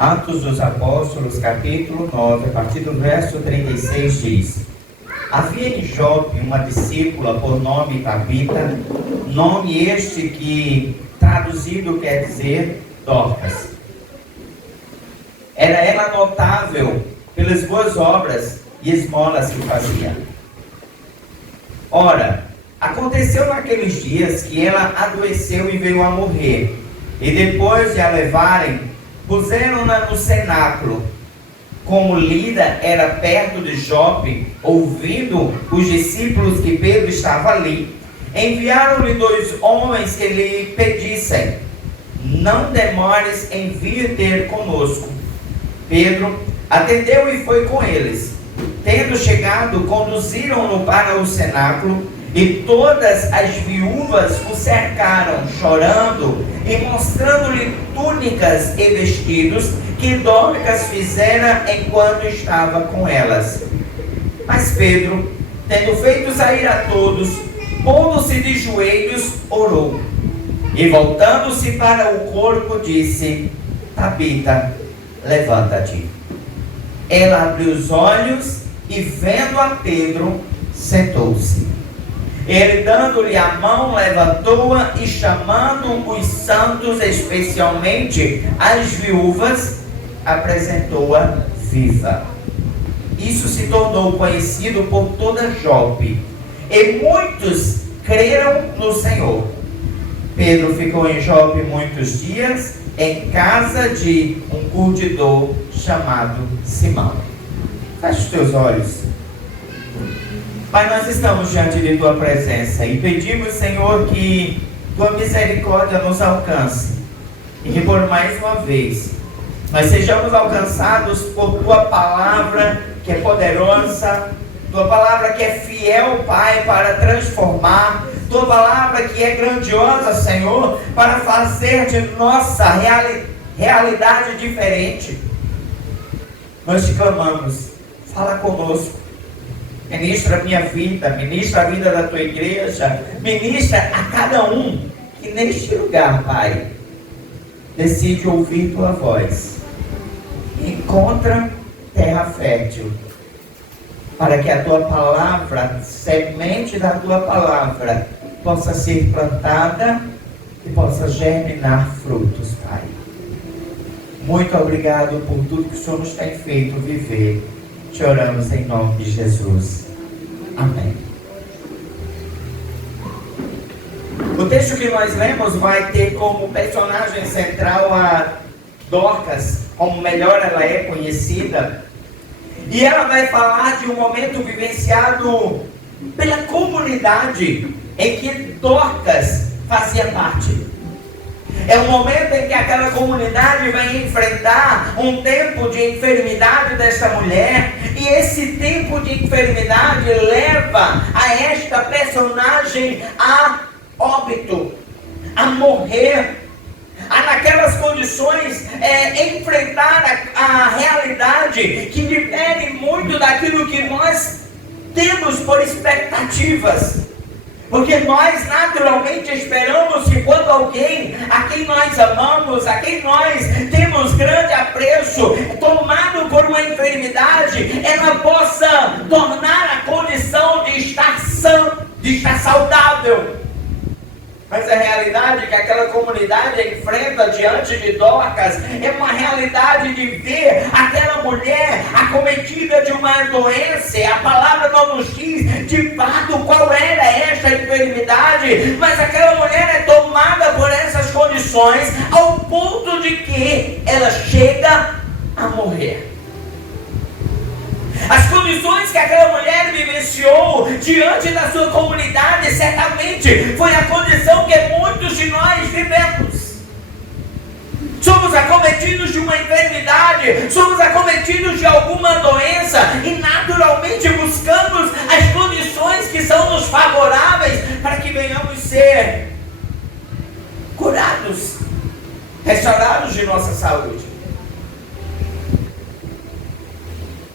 Atos dos Apóstolos, capítulo 9, a partir do verso 36 diz: Havia em Jope uma discípula por nome Tabita, nome este que traduzido quer dizer Dorcas. Era ela notável pelas boas obras e esmolas que fazia. Ora, aconteceu naqueles dias que ela adoeceu e veio a morrer. E depois de a levarem, puseram-na no cenáculo. Como Lida era perto de Jope, ouvindo os discípulos que Pedro estava ali, enviaram-lhe 2 homens que lhe pedissem: Não demores em vir ter conosco. Pedro atendeu e foi com eles. Tendo chegado, conduziram-no para o cenáculo, e todas as viúvas o cercaram, chorando e mostrando-lhe túnicas e vestidos que Dorcas fizera enquanto estava com elas. Mas Pedro, tendo feito sair a todos, pondo-se de joelhos, orou. E voltando-se para o corpo, disse: Tabita, levanta-te. Ela abriu os olhos e, vendo a Pedro, sentou-se. Ele, dando-lhe a mão, levantou-a e, chamando os santos, especialmente as viúvas, apresentou-a viva. Isso se tornou conhecido por toda Jope, e muitos creram no Senhor. Pedro ficou em Jope muitos dias, em casa de um curtidor chamado Simão. Feche os teus olhos. Pai, nós estamos diante de Tua presença e pedimos, Senhor, que Tua misericórdia nos alcance e que por mais uma vez nós sejamos alcançados por Tua palavra que é poderosa, Tua palavra que é fiel, Pai, para transformar, Tua palavra que é grandiosa, Senhor, para fazer de nossa realidade diferente. Nós te clamamos, fala conosco. Ministra a minha vida, ministra a vida da Tua igreja, ministra a cada um que neste lugar, Pai, decide ouvir Tua voz. Encontra terra fértil, para que a Tua palavra, semente da Tua palavra, possa ser plantada e possa germinar frutos, Pai. Muito obrigado por tudo que o Senhor nos tem feito viver. Te oramos em nome de Jesus. Amém. O texto que nós lemos vai ter como personagem central a Dorcas, como melhor ela é conhecida. E ela vai falar de um momento vivenciado pela comunidade em que Dorcas fazia parte. É um momento em que aquela comunidade vai enfrentar um tempo de enfermidade desta mulher. E esse tempo de enfermidade leva a esta personagem a óbito, a morrer. A naquelas condições enfrentar a realidade que difere muito daquilo que nós temos por expectativas. Porque nós naturalmente esperamos que quando alguém a quem nós amamos, a quem nós temos grande apreço, tomado por uma enfermidade, ela possa tornar a condição de estar sã, de estar saudável. Mas a realidade que aquela comunidade enfrenta diante de Dorcas é uma realidade de ver aquela mulher acometida de uma doença. A palavra não nos diz de fato qual era esta enfermidade, mas aquela mulher é tomada por essas condições ao ponto de que ela chega a morrer. As condições que aquela mulher vivenciou diante da sua comunidade certamente foi a condição que muitos de nós vivemos. Somos acometidos de uma enfermidade, somos acometidos de alguma doença e naturalmente buscamos as condições que são nos favoráveis para que venhamos ser curados, restaurados de nossa saúde.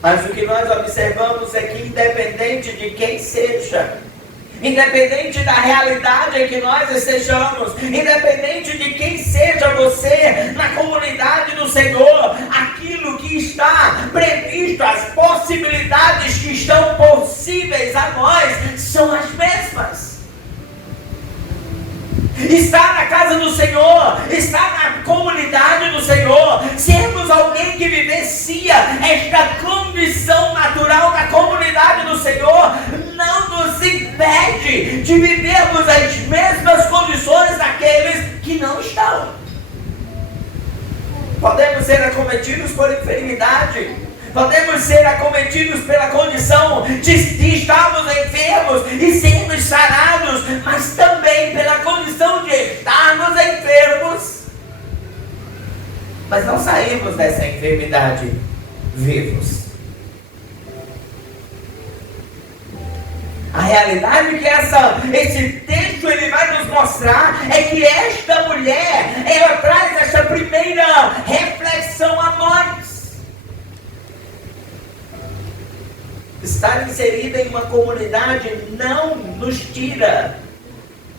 Mas o que nós observamos é que, independente de quem seja, Independente da realidade em que nós estejamos, independente de quem seja você na comunidade do Senhor, aquilo que está previsto, as possibilidades que estão possíveis a nós são as mesmas. Está na casa do Senhor, está na comunidade do Senhor, sermos alguém que vivencia esta condição natural na comunidade do Senhor, não nos impede de vivermos as mesmas condições daqueles que não estão. Podemos ser acometidos por enfermidade, podemos ser acometidos pela condição de estarmos enfermos e sermos sarados, mas também pela condição de estarmos enfermos, mas não saímos dessa enfermidade vivos. A realidade que esse texto ele vai nos mostrar é que esta mulher, ela traz essa primeira reflexão a nós. Estar inserida em uma comunidade não nos tira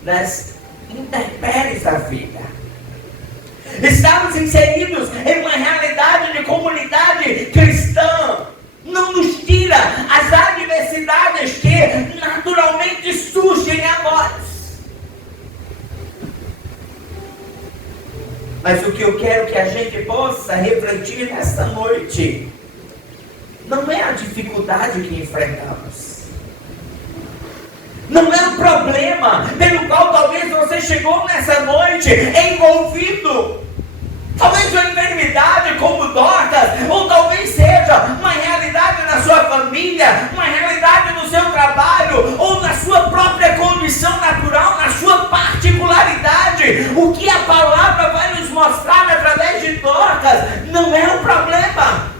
das intempéries da vida. Estarmos inseridos em uma realidade de comunidade cristã não nos tira as adversidades que naturalmente surgem a nós. Mas o que eu quero que a gente possa refletir nesta noite não é a dificuldade que enfrentamos, não é o problema pelo qual talvez você chegou nessa noite envolvido. Talvez uma enfermidade como Dorcas, ou talvez seja uma realidade na sua família, uma realidade no seu trabalho, ou na sua própria condição natural, na sua particularidade. O que a palavra vai nos mostrar através de Dorcas não é o problema.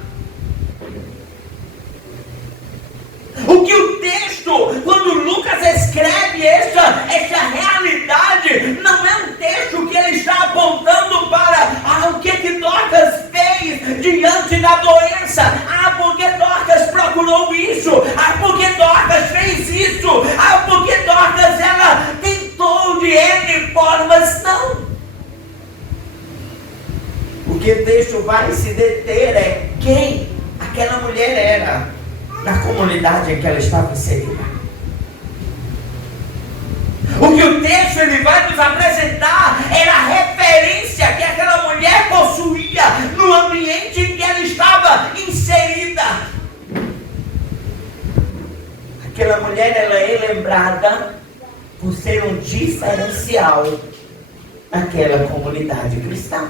O que o texto, quando Lucas escreve essa realidade, não é um texto que ele está apontando para o que Dorcas fez diante da doença. Porque Dorcas procurou isso. Porque Dorcas fez isso. Porque Dorcas ela tentou de N formas. Não. O que o texto vai se deter é quem aquela mulher era na comunidade em que ela estava inserida. O que o texto ele vai nos apresentar era a referência que aquela mulher possuía no ambiente em que ela estava inserida. Aquela mulher ela é lembrada por ser um diferencial naquela comunidade cristã.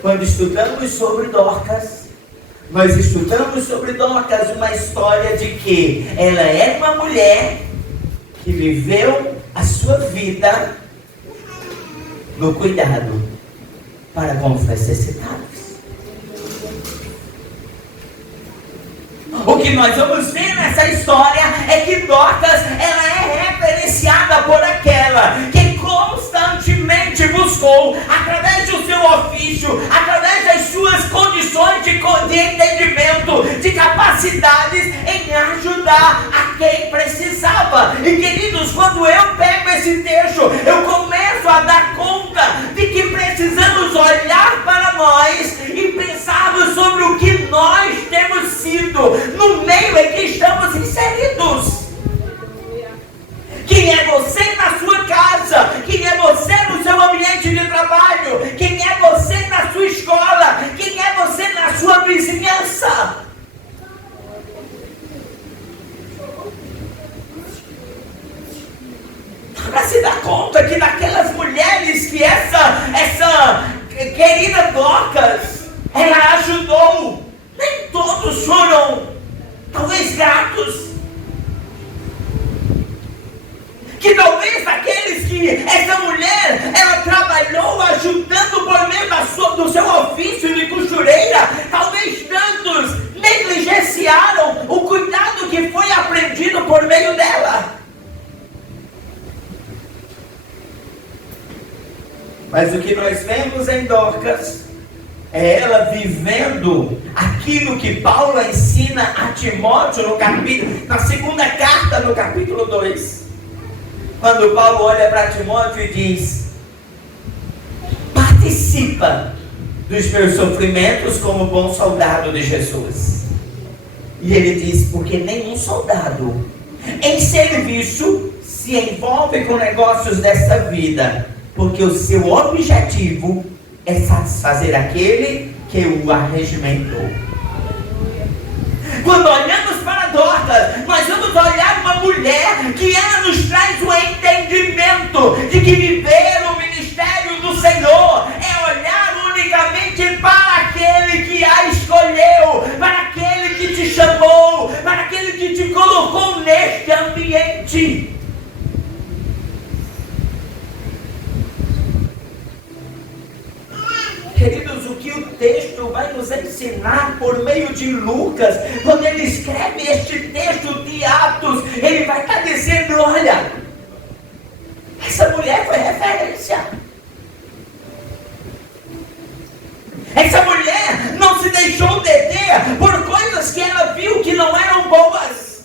Quando estudamos sobre Dorcas, nós estudamos sobre Dorcas uma história de que ela era uma mulher que viveu a sua vida no cuidado para com os necessitados. O que nós vamos ver nessa história é que Dorcas ela é referenciada por aquela que constantemente buscou, através do seu ofício, através das suas condições de entendimento, de capacidades, em ajudar a quem precisava. E queridos, quando eu pego esse texto, eu começo a dar conta de que precisamos olhar para nós e pensarmos sobre o que nós temos sido no meio em que estamos inseridos. Quem é você na sua casa? Quem é você no seu ambiente de trabalho? Quem é você na sua escola? Quem é você na sua vizinhança? Para se dar conta que daquelas mulheres que essa querida Dorcas ela ajudou, nem todos foram talvez gratos. Que talvez aqueles que essa mulher ela trabalhou ajudando por meio do seu ofício de costureira, talvez tantos negligenciaram o cuidado que foi aprendido por meio dela. Mas o que nós vemos em Dorcas é ela vivendo aquilo que Paulo ensina a Timóteo na segunda carta, no capítulo 2. Quando Paulo olha para Timóteo e diz: participa dos meus sofrimentos como bom soldado de Jesus. E ele diz: porque nenhum soldado em serviço se envolve com negócios dessa vida, porque o seu objetivo é satisfazer aquele que o arregimentou. Quando olhamos para Dorcas, nós vamos olhar uma mulher que ela nos traz o entendimento de que viver o ministério do Senhor é olhar unicamente para aquele que a escolheu, para aquele que te chamou, para aquele que te colocou neste ambiente. Queridos, o que o texto vai nos ensinar por meio de Lucas, quando ele escreve este texto de Atos, ele vai estar dizendo: olha, essa mulher foi referência. Essa mulher não se deixou deter por coisas que ela viu que não eram boas.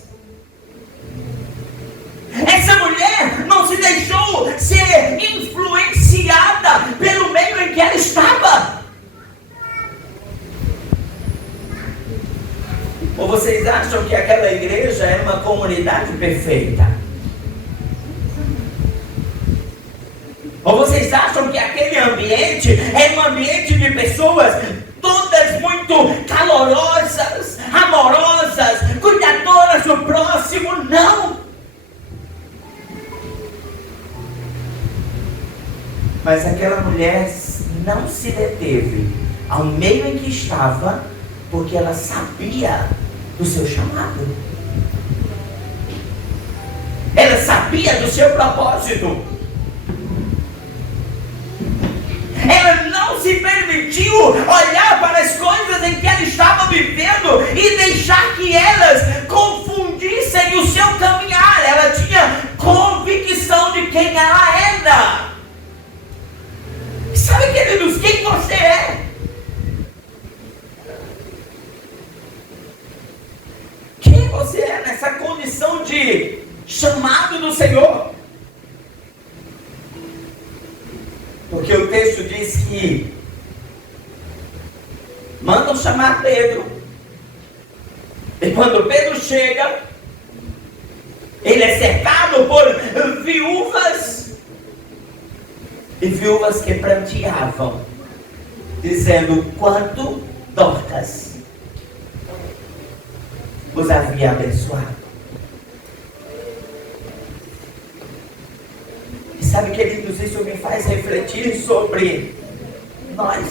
Essa mulher não se deixou ser influenciada pelo meio em que ela estava. Ou vocês acham que aquela igreja é uma comunidade perfeita? Ou vocês acham que aquele ambiente é um ambiente de pessoas todas muito calorosas, amorosas, cuidadoras do próximo? Não! Mas aquela mulher não se deteve ao meio em que estava, porque ela sabia do seu chamado. Ela sabia do seu propósito. Ela não se permitiu olhar para as coisas em que ela estava vivendo e deixar que elas confundissem o seu caminhar. Ela tinha convicção de quem ela era. Sabe, queridos, quem você é? Quem você é nessa condição de chamado do Senhor? Porque o texto diz que mandam chamar Pedro. E quando Pedro chega, ele é cercado por viúvas. E viúvas que pranteavam, dizendo quanto Dorcas os havia abençoado. E sabe, queridos, isso me faz refletir sobre nós.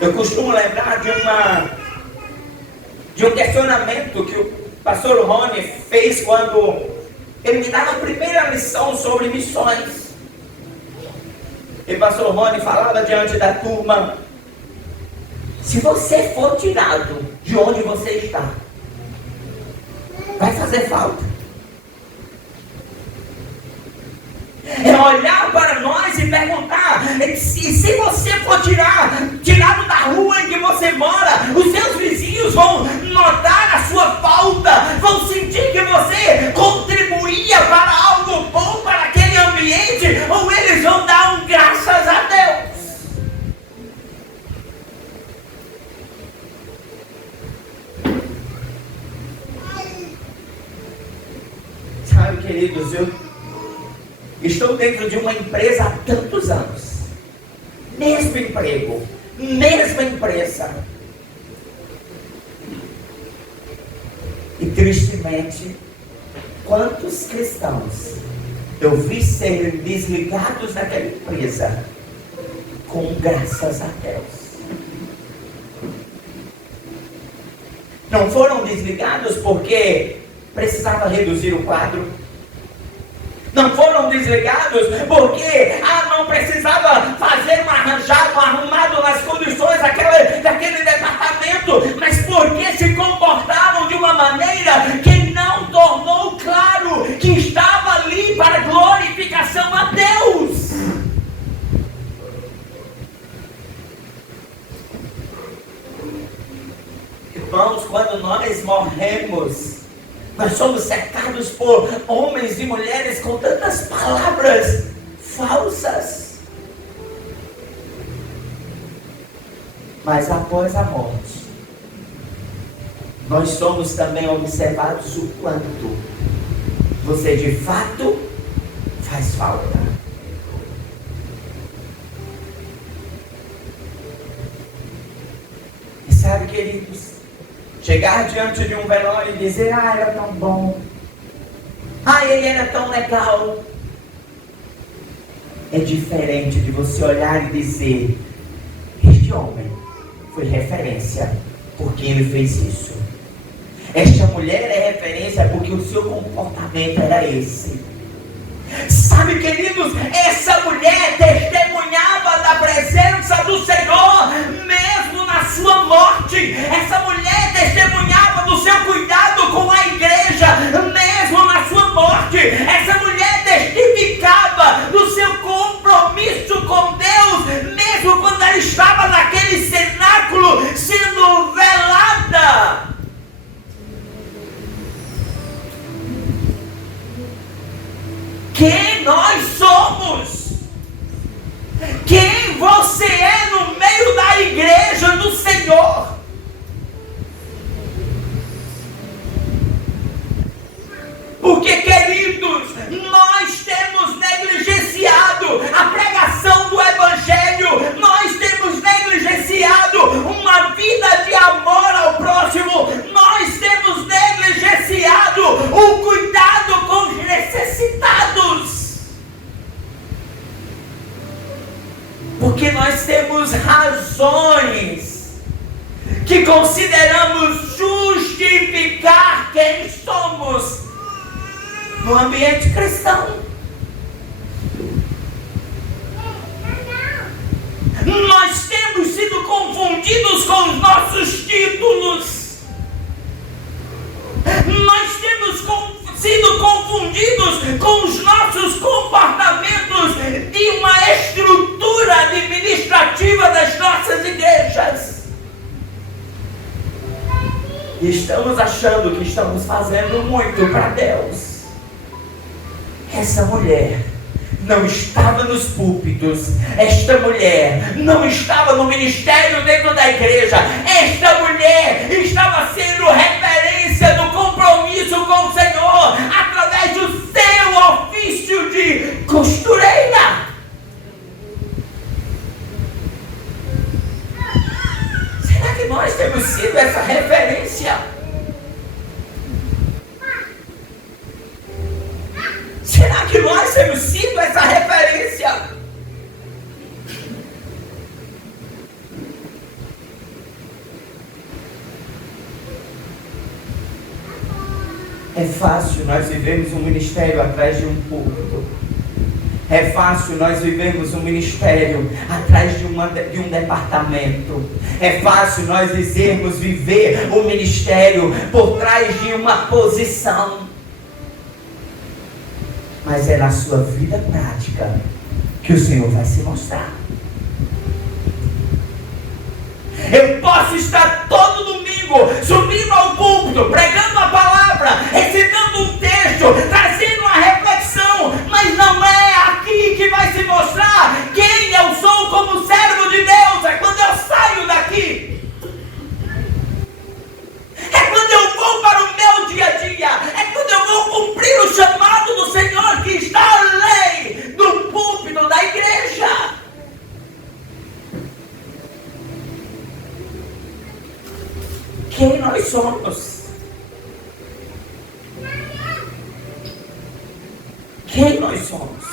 Eu costumo lembrar de um questionamento que o pastor Rony fez quando ele me dava a primeira lição sobre missões. E o pastor Rony falava diante da turma: se você for tirado de onde você está, vai fazer falta. É olhar para nós e perguntar: se você for tirado da rua em que você mora, os seus vizinhos vão notar a sua falta, vão sentir que você contribuía para algo bom para aquele ambiente, ou eles vão dar um graças a Deus? Sabe, queridos, eu estou dentro de uma empresa há tantos anos. Mesmo emprego, mesma empresa. E tristemente, quantos cristãos eu vi serem desligados daquela empresa com graças a Deus. Não foram desligados porque precisava reduzir o quadro. Não foram desligados porque não precisava fazer um arrumado nas condições daquele departamento, mas porque se comportaram de uma maneira que não tornou claro que estava ali para glorificação a Deus. quando nós morremos, nós somos cercados por homens e mulheres com tantas palavras falsas. Mas após a morte, nós somos também observados o quanto você de fato faz falta. E sabe, queridos, chegar diante de um velório e dizer: ah, era tão bom, ah, ele era tão legal, é diferente de você olhar e dizer: este homem foi referência porque ele fez isso. Esta mulher é referência porque o seu comportamento era esse. Sabe, queridos, essa mulher testemunhava da presença do Senhor mesmo na sua morte. Essa mulher testemunhava do seu cuidado com a igreja mesmo na sua morte. Essa mulher testificava do seu compromisso com Deus mesmo quando ela estava naquele cenáculo sendo velada. Quem nós somos? Quem você é no meio da igreja do Senhor? Porque, queridos, nós temos negligenciado a pregação do Evangelho, nós temos negligenciado uma vida de amor ao próximo, nós temos negligenciado o cuidado com os necessitados. Porque nós temos razões que consideramos justificar quem somos no ambiente cristão. Nós temos sido confundidos com os nossos títulos. Nós temos sido confundidos com os nossos comportamentos de uma estrutura administrativa das nossas igrejas. E estamos achando que estamos fazendo muito para Deus. Essa mulher não estava nos púlpitos, esta mulher não estava no ministério dentro da igreja, esta mulher estava sendo referência do compromisso com o Senhor através do seu ofício de costureira. Será que nós temos sido essa referência? Será que nós temos sido essa referência? É fácil nós vivemos um ministério atrás de um púlpito. É fácil nós vivemos um ministério atrás de um departamento. É fácil nós dizermos viver o ministério por trás de uma posição. Mas é na sua vida prática que o Senhor vai se mostrar. Eu posso estar todo domingo subindo ao púlpito, pregando a palavra, recitando um texto, trazendo uma reflexão, mas não é aqui que vai se mostrar quem eu sou como servo de Deus. É quando eu saio daqui. É quando eu vou para o meu dia a dia. É quando eu vou cumprir o chamado do Senhor que está além do púlpito da igreja. Quem nós somos? Quem nós somos?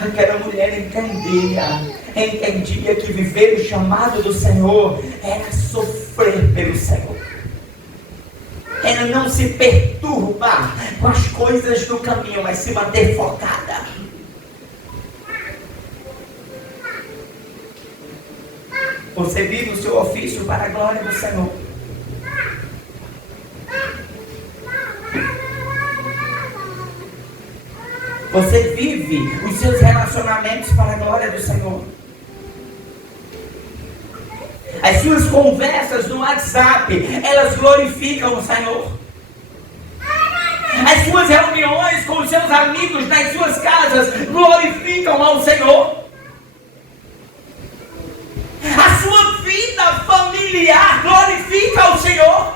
Aquela mulher entendia que viver o chamado do Senhor era sofrer pelo Senhor. Era não se perturbar com as coisas do caminho, mas se manter focada. Você vive o seu ofício para a glória do Senhor. Você vive os seus relacionamentos para a glória do Senhor. As suas conversas no WhatsApp, elas glorificam o Senhor. As suas reuniões com os seus amigos nas suas casas glorificam ao Senhor. A sua vida familiar glorifica ao Senhor.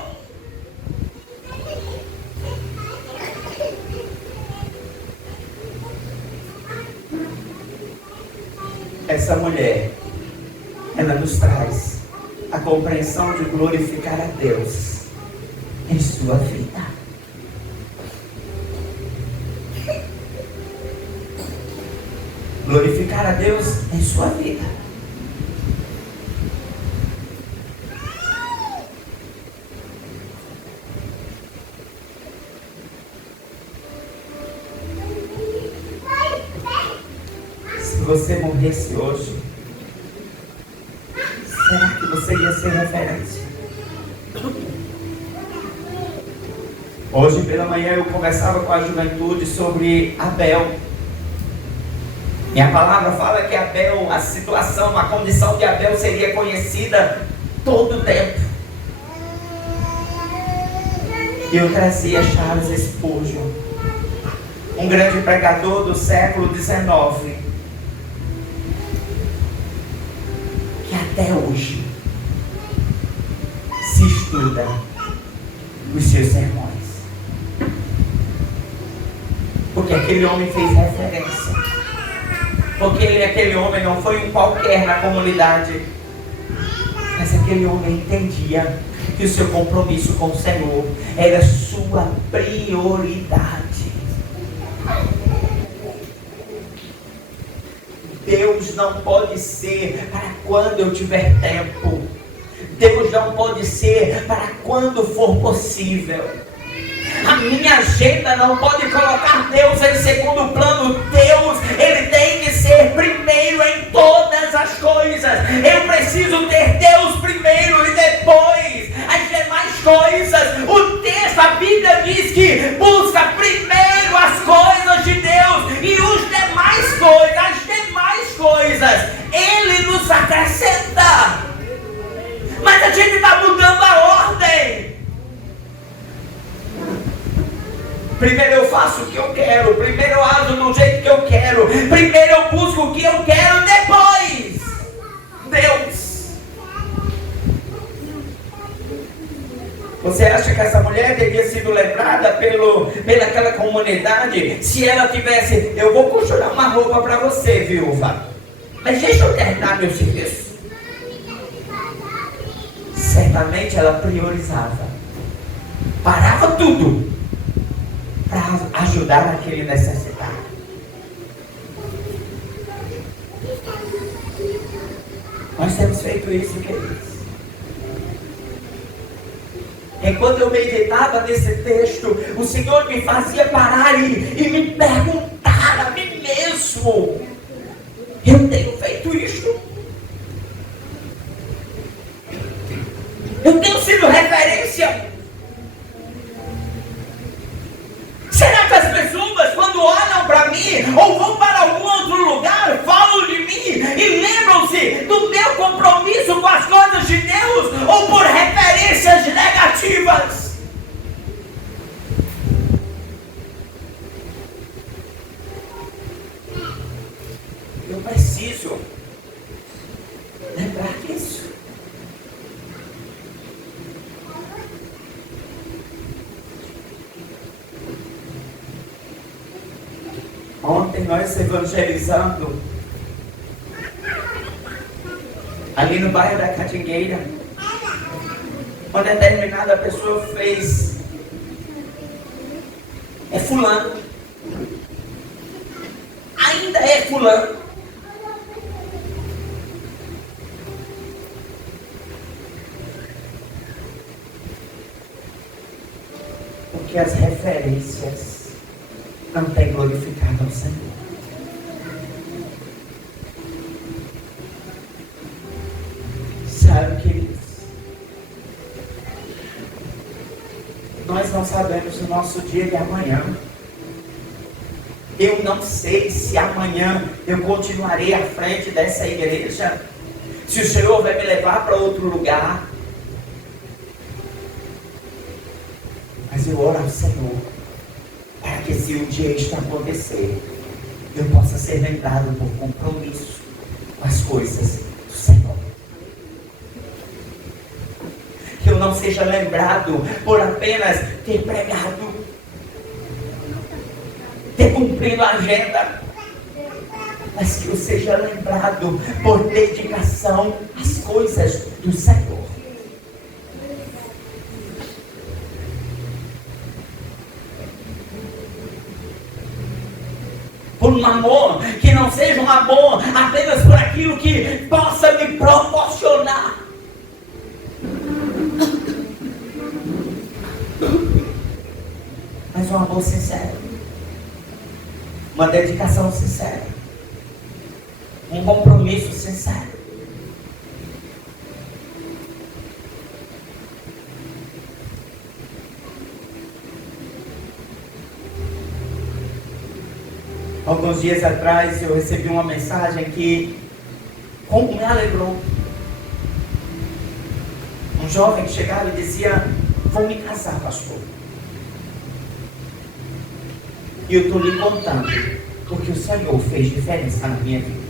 Essa mulher, ela nos traz a compreensão de glorificar a Deus em sua vida. Glorificar a Deus em sua vida. Se você morresse hoje, será que você ia ser referência? Hoje pela manhã eu conversava com a juventude sobre Abel. E a palavra fala que Abel, a situação, a condição de Abel seria conhecida todo o tempo. E eu trazia Charles Spurgeon, um grande pregador do século XIX, que até hoje se estuda os seus sermões. Porque aquele homem fez referência. Porque aquele homem não foi um qualquer na comunidade, mas aquele homem entendia que o seu compromisso com o Senhor era sua prioridade. Deus não pode ser para quando eu tiver tempo. Deus não pode ser para quando for possível. A minha agenda não pode colocar Deus em segundo plano. Deus, Ele tem que ser primeiro em todas as coisas. Eu preciso ter Deus primeiro e depois as demais coisas. O texto, a Bíblia diz que busca primeiro as coisas de Deus e as demais coisas, Ele nos acrescenta. Mas a gente está mudando a ordem. Primeiro eu faço o que eu quero. Primeiro eu ajo do jeito que eu quero. Primeiro eu busco o que eu quero. Depois Deus. Você acha que essa mulher teria sido lembrada pelaquela comunidade se ela tivesse: eu vou costurar uma roupa para você, viúva, mas deixa eu terminar meu serviço? Certamente ela priorizava. Parava tudo para ajudar aquele necessitado. Nós temos feito isso, queridos. Enquanto eu meditava nesse texto, o Senhor me fazia parar e me perguntar a mim mesmo: eu tenho feito isto? Eu tenho sido referência? Será que as pessoas, quando olham para mim ou vão para algum outro lugar, falam de mim e lembram-se do meu compromisso com as coisas de Deus, ou por referências negativas? Eu preciso lembrar disso. Ontem nós evangelizando ali no bairro da Catingueira, uma determinada pessoa fez: é fulano, ainda é fulano. Porque as referências não tem glorificado ao Senhor. Sabe, queridos, nós não sabemos o nosso dia de amanhã. Eu não sei se amanhã eu continuarei à frente dessa igreja, Se o Senhor vai me levar para outro lugar. Mas eu oro ao Senhor, para que se um dia isto acontecer, eu possa ser lembrado por compromisso com as coisas do Senhor. Que eu não seja lembrado por apenas ter pregado, ter cumprido a agenda, mas que eu seja lembrado por dedicação às coisas do Senhor. Por um amor que não seja um amor apenas por aquilo que possa me proporcionar, mas um amor sincero, uma dedicação sincera, um compromisso sincero. Alguns dias atrás eu recebi uma mensagem que como me alegrou. Um jovem que chegava e dizia: vou me casar, pastor. E eu estou lhe contando porque o Senhor fez diferença na minha vida.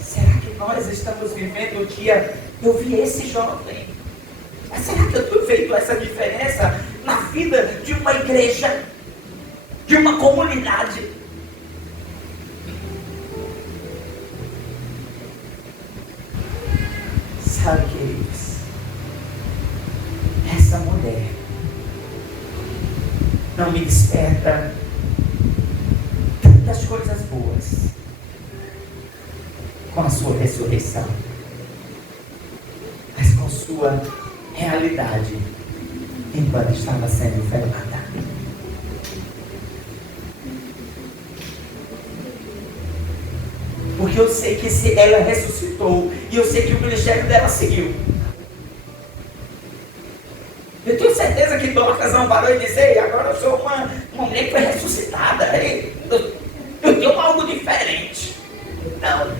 Será que nós estamos vivendo o dia? Eu vi esse jovem. Mas será que eu tenho feito essa diferença na vida de uma igreja? De uma comunidade? Sabe, queridos, essa mulher não me desperta tantas coisas boas com a sua ressurreição, mas com sua realidade enquanto estava sendo enfermada. Porque eu sei que se ela ressuscitou, e eu sei que o ministério dela seguiu. Eu tenho certeza que Dorcas não parou e disse: ei, agora eu sou uma mulher que foi ressuscitada. Eu tenho algo diferente. Não.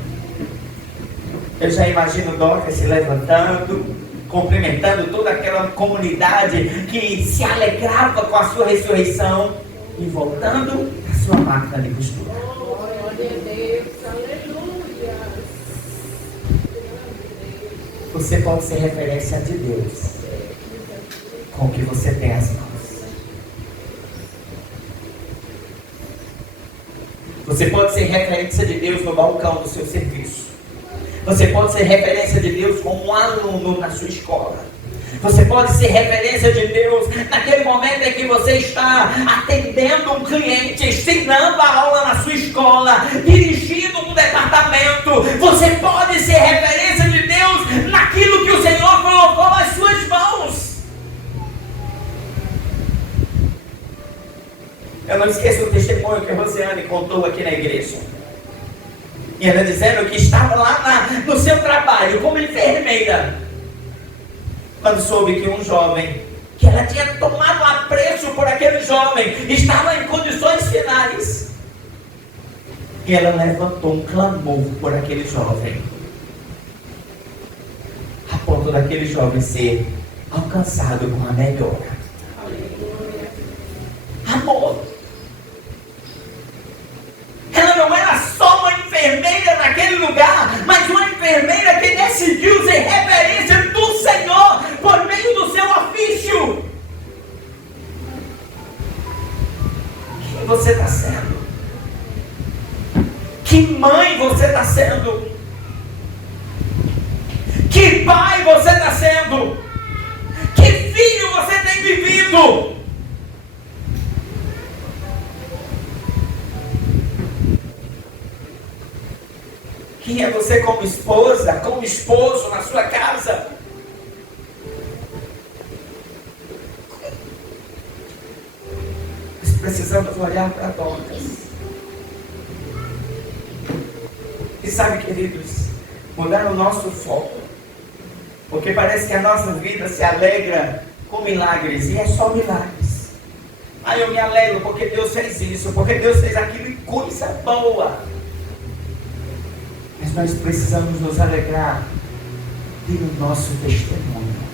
Eu já imagino Dorcas se levantando, cumprimentando toda aquela comunidade que se alegrava com a sua ressurreição e voltando à sua máquina de costura. Você pode ser referência de Deus com o que você tem às mãos. Você pode ser referência de Deus no balcão do seu serviço. Você pode ser referência de Deus como um aluno na sua escola. Você pode ser referência de Deus naquele momento em que você está atendendo um cliente, ensinando a aula na sua escola, dirigindo um departamento. Você pode ser referência de Deus naquilo que o Senhor colocou nas suas mãos. Eu não esqueço o testemunho que a Rosiane contou aqui na igreja. E ela dizendo que estava lá no seu trabalho como enfermeira, quando soube que um jovem, que ela tinha tomado apreço por aquele jovem, estava em condições finais. E ela levantou um clamor por aquele jovem, a ponto daquele jovem ser alcançado com a melhora. Amor. Ela não era só uma enfermeira naquele lugar, mas uma enfermeira que decidiu ser referência do Senhor por meio do seu ofício. Quem você está sendo? Que mãe você está sendo? Que pai você está sendo? Que filho você tem vivido? Quem é você como esposa, como esposo na sua casa? Nós precisamos olhar para Dorcas. E sabe, queridos, mudar o nosso foco. Porque parece que a nossa vida se alegra com milagres, e é só milagres. Aí eu me alegro porque Deus fez isso, porque Deus fez aquilo, e coisa boa. Mas nós precisamos nos alegrar pelo nosso testemunho.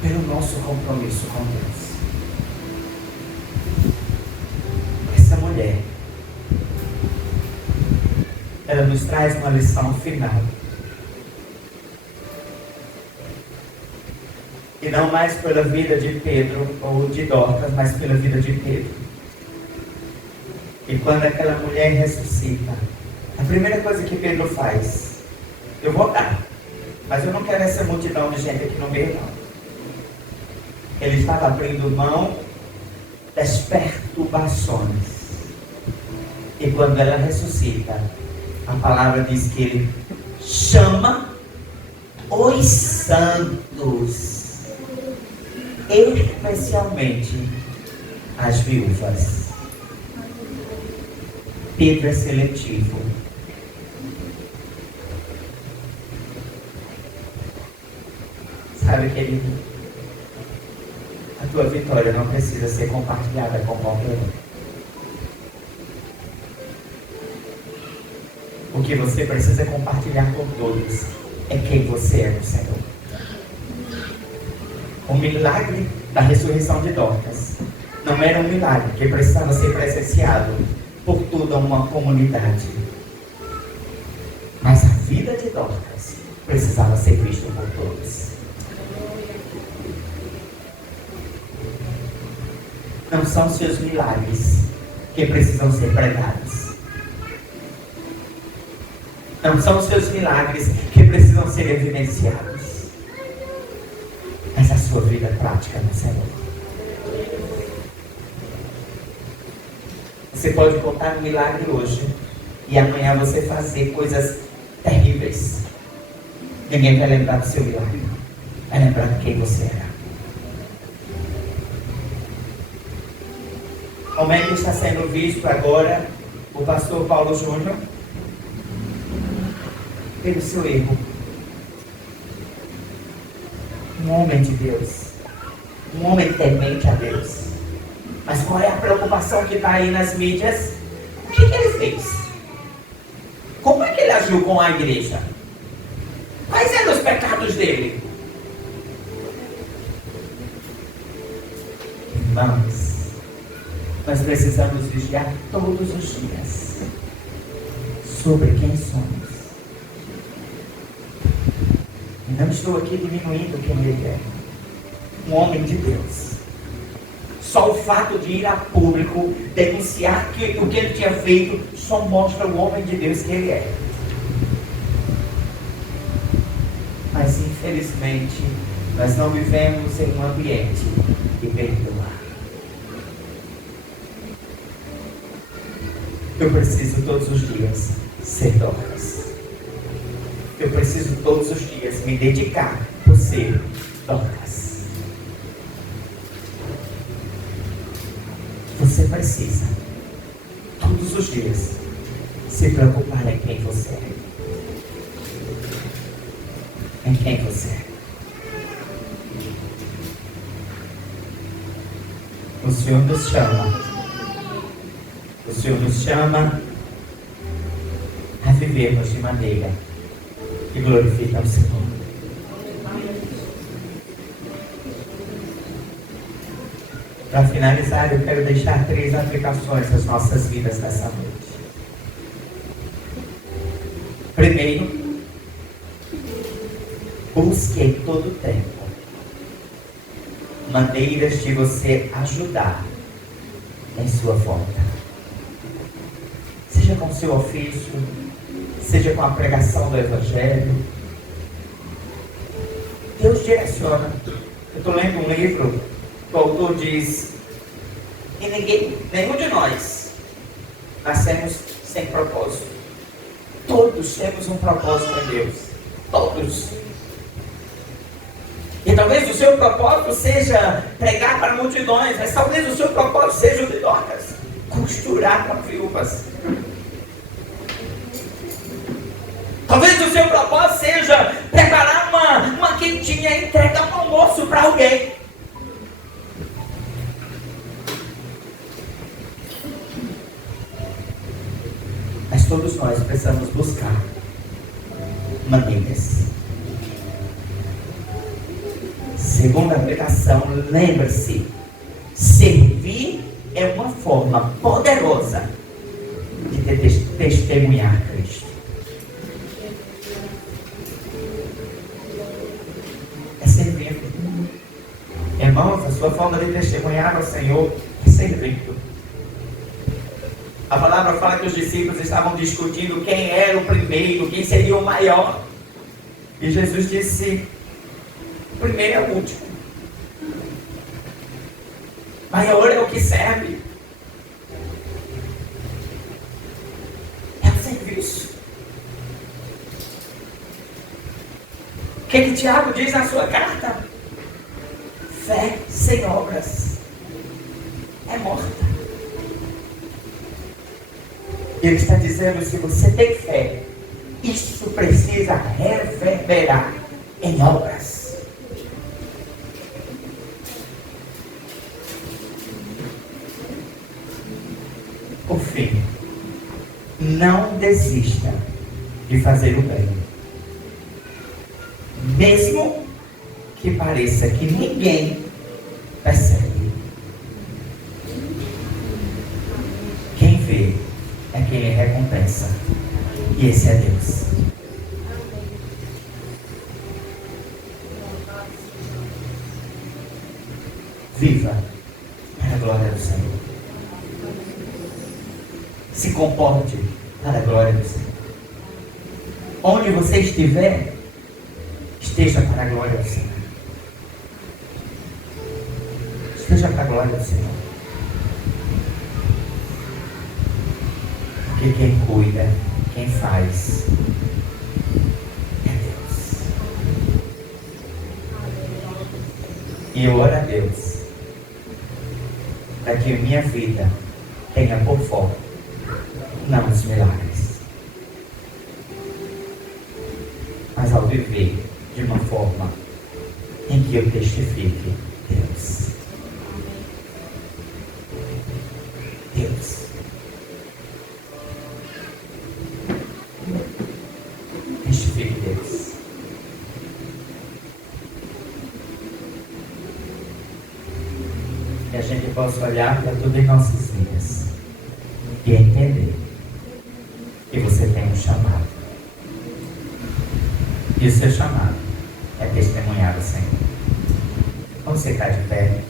Pelo nosso compromisso com Deus. Essa mulher, ela nos traz uma lição final. E não mais pela vida de Pedro ou de Dorcas, mas pela vida de Pedro. E quando aquela mulher ressuscita, a primeira coisa que Pedro faz, eu vou dar, mas eu não quero essa multidão de gente aqui no meio não. Ele estava abrindo mão das perturbações. E quando ela ressuscita, a palavra diz que ele chama os santos, especialmente as viúvas. Pedro é seletivo. Sabe, querido, a tua vitória não precisa ser compartilhada com qualquer um. O que você precisa compartilhar com todos é quem você é no Senhor. O milagre da ressurreição de Dorcas não era um milagre que precisava ser presenciado por toda uma comunidade. Mas a vida de Dorcas precisava ser vista por todos. Não são seus milagres que precisam ser pregados. Não são os seus milagres que precisam ser evidenciados. Mas a sua vida prática no Senhor. Você pode contar um milagre hoje e amanhã você fazer coisas terríveis. Ninguém vai lembrar do seu milagre. Vai lembrar de quem você era. Como é que está sendo visto agora o pastor Paulo Júnior? Pelo seu erro. Um homem de Deus. Um homem temente a Deus. Mas qual é a preocupação que está aí nas mídias? O que ele fez? Como é que ele agiu com a igreja? Quais eram os pecados dele? Irmãos, nós precisamos vigiar todos os dias sobre quem somos. E não estou aqui diminuindo quem ele é. Um homem de Deus. Só o fato de ir a público denunciar que o que ele tinha feito só mostra o homem de Deus que ele é. Mas infelizmente nós não vivemos em um ambiente de perdoar. Eu preciso todos os dias ser Dorcas. Eu preciso todos os dias me dedicar por ser Dorcas. Você precisa, todos os dias, se preocupar em quem você é. Em quem você é. O Senhor nos chama. O Senhor nos chama a vivermos de maneira que glorifica o Senhor. Para finalizar, eu quero deixar 3 aplicações das nossas vidas nessa noite. Primeiro, busque em todo tempo maneiras de você ajudar em sua volta. Seja com o seu ofício, seja com a pregação do Evangelho. Deus direciona. Eu estou lendo um livro. O autor diz: e nenhum de nós nascemos sem propósito. Todos temos um propósito em Deus. Todos. E talvez o seu propósito seja pregar para multidões, mas talvez o seu propósito seja o de Dorcas, costurar com viúvas. Talvez o seu propósito seja preparar uma quentinha e entregar um almoço para alguém. aplicação, lembre-se, servir é uma forma poderosa de testemunhar Cristo. É servindo. Irmãos, a sua forma de testemunhar ao Senhor é servindo. A palavra fala que os discípulos estavam discutindo quem era o primeiro, quem seria o maior. E Jesus disse: o primeiro é o último. Maior é o que serve. É o serviço. O que Tiago diz na sua carta? Fé sem obras é morta. Ele está dizendo: se você tem fé, isso precisa reverberar em obras. Por fim, não desista de fazer o bem, mesmo que pareça que ninguém percebe. Quem vê é quem lhe recompensa, e esse é Deus. Viva para a glória do Senhor. Se comporte para a glória do Senhor. Onde você estiver, esteja para a glória do Senhor. Esteja para a glória do Senhor. Porque quem cuida, quem faz, é Deus. E eu oro a Deus para que a minha vida tenha por foco não os milagres, mas ao viver de uma forma em que eu testifique Deus. Deus. Testifique Deus. Que a gente possa olhar para tudo em nossas vidas e entender que você tem um chamado. E o seu chamado é testemunhar o Senhor. Vamos ficar de pé.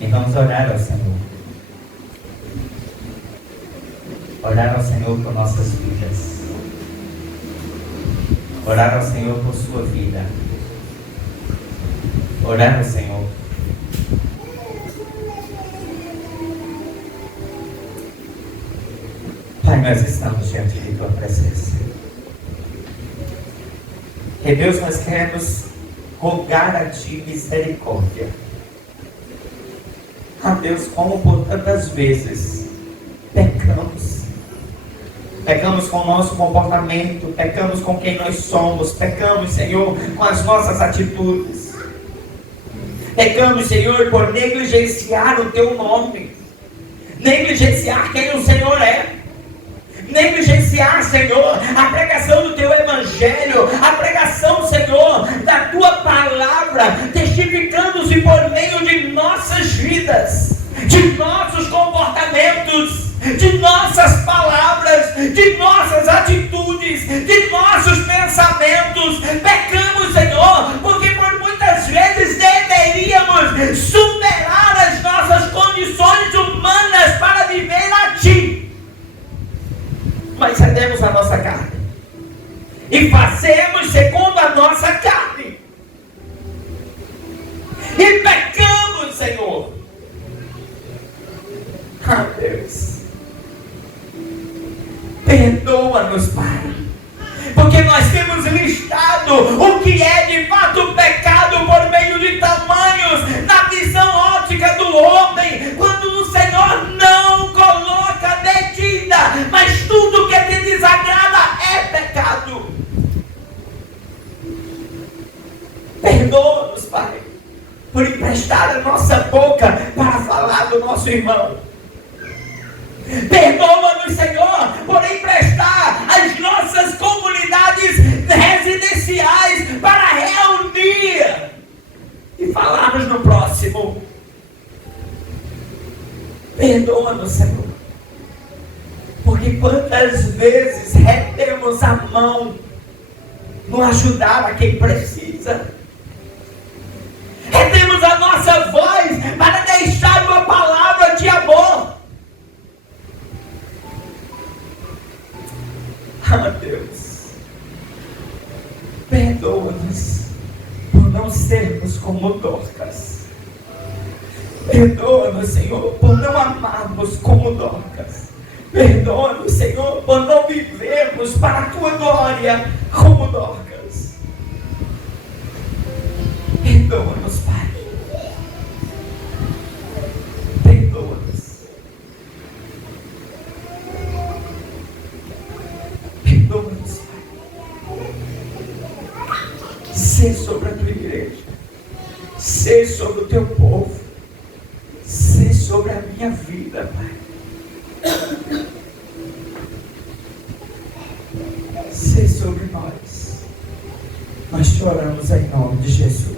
E vamos orar ao Senhor. Orar ao Senhor por nossas vidas. Orar ao Senhor por sua vida. Orar ao Senhor. Pai, nós estamos diante de Tua presença. E Deus, nós queremos rogar a Ti misericórdia. Ah, Deus, como por tantas vezes pecamos. Pecamos com o nosso comportamento, pecamos com quem nós somos, pecamos, Senhor, com as nossas atitudes. Pecamos, Senhor, por negligenciar o Teu nome, negligenciar quem o Senhor é, negligenciar, Senhor, a pregação do Teu Evangelho, a pregação, Senhor, da Tua Palavra, testificando-se por meio de nossas vidas, de nossos comportamentos, de nossas palavras, de nossas atitudes, de nossos pensamentos. Pecamos, Senhor, porque por muitas vezes deveríamos superar as nossas condições humanas para viver a Ti, mas cedemos a nossa carne e fazemos segundo a nossa carne e pecamos, Senhor. Ah, Deus, perdoa-nos, Pai, porque nós temos listado o que é de fato pecado por meio de tamanhos na visão óptica do homem, quando o Senhor não coloca medida, mas tudo que te desagrada é pecado. Perdoa-nos, Pai, por emprestar a nossa boca para falar do nosso irmão. Perdoa-nos, Senhor, por emprestar as nossas comunidades residenciais para reunir e falarmos no próximo. Perdoa-nos, Senhor, porque quantas vezes retemos a mão no ajudar a quem precisa, retemos a nossa voz para deixar uma palavra de amor. Ah, Deus, perdoa-nos por não sermos como Dorcas. Perdoa-nos, Senhor, por não amarmos como Dorcas. Perdoa-nos, Senhor, por não vivermos para a Tua glória como Dorcas. Perdoa-nos, Pai. Perdoa-nos. Perdoa-nos, Pai. Ser sobre a Tua igreja. Ser sobre o Teu povo. Ser sobre a minha vida, Pai. Ser sobre nós. Nós choramos em nome de Jesus.